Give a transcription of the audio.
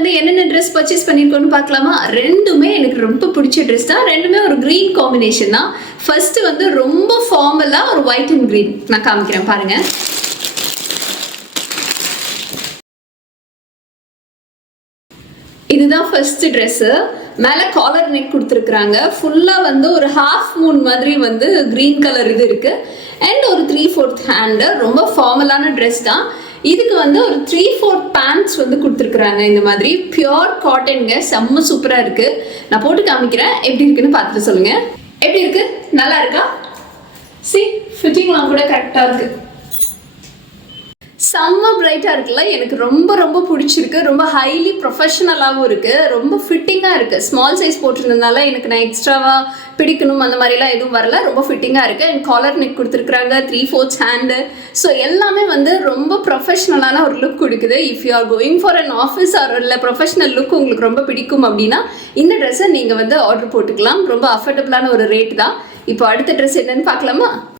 இருந்து என்னென்ன dress purchase பண்ணியிருக்கோன்னு பார்க்கலாமா? ரெண்டுமே எனக்கு ரொம்ப பிடிச்ச ட்ரெஸ் தான். ரெண்டுமே ஒரு க்ரீன் காம்பினேஷன் தான். ஃபர்ஸ்ட் வந்து ரொம்ப ஃபார்மலாக ஒரு ஒயிட் அண்ட் க்ரீன் நான் காமிக்கிறேன் பாருங்க. இதுதான் ஃபர்ஸ்ட் ட்ரெஸ்ஸு. மேலே காலர் நெக் கொடுத்துருக்குறாங்க. ஃபுல்லாக வந்து ஒரு ஹாஃப் மூன் மாதிரி வந்து க்ரீன் கலர் இது இருக்கு. அண்ட் ஒரு 3/4 ஹேண்டு. ரொம்ப ஃபார்மலான ட்ரெஸ் தான். இதுக்கு வந்து ஒரு 3/4 பேண்ட்ஸ் வந்து கொடுத்துருக்குறாங்க. இந்த மாதிரி பியோர் காட்டன்ங்க. செம்ம சூப்பராக இருக்கு. நான் போட்டு காமிக்கிறேன், எப்படி இருக்குன்னு பார்த்துட்டு சொல்லுங்க. எப்படி இருக்கு? நல்லா இருக்கா? சி ஃபிட்டிங்லாம் கூட கரெக்டாக இருக்கு. செம்ம பிரைட்டாக இருக்குல்ல? எனக்கு ரொம்ப ரொம்ப பிடிச்சிருக்கு. ரொம்ப ஹைலி ப்ரொஃபஷனலாகவும் இருக்குது. ரொம்ப ஃபிட்டிங்காக இருக்குது. ஸ்மால் சைஸ் போட்டிருந்ததுனால எனக்கு நான் எக்ஸ்ட்ராவாக பிடிக்கணும் அந்த மாதிரிலாம் எதுவும் வரல. ரொம்ப ஃபிட்டிங்காக இருக்குது. அண்ட் காலர் நெக் கொடுத்துருக்குறாங்க. 3/4 ஹேண்டு. ஸோ எல்லாமே வந்து ரொம்ப ப்ரொஃபஷனலான ஒரு லுக் கொடுக்குது. If you are going for an office R இல்லை ப்ரொஃபஷனல் லுக் உங்களுக்கு ரொம்ப பிடிக்கும் அப்படின்னா இந்த ட்ரெஸ்ஸை நீங்கள் வந்து ஆர்டர் போட்டுக்கலாம். ரொம்ப அஃபோர்டபுளான ஒரு ரேட் தான். இப்போ அடுத்த ட்ரெஸ் என்னன்னு பார்க்கலாமா?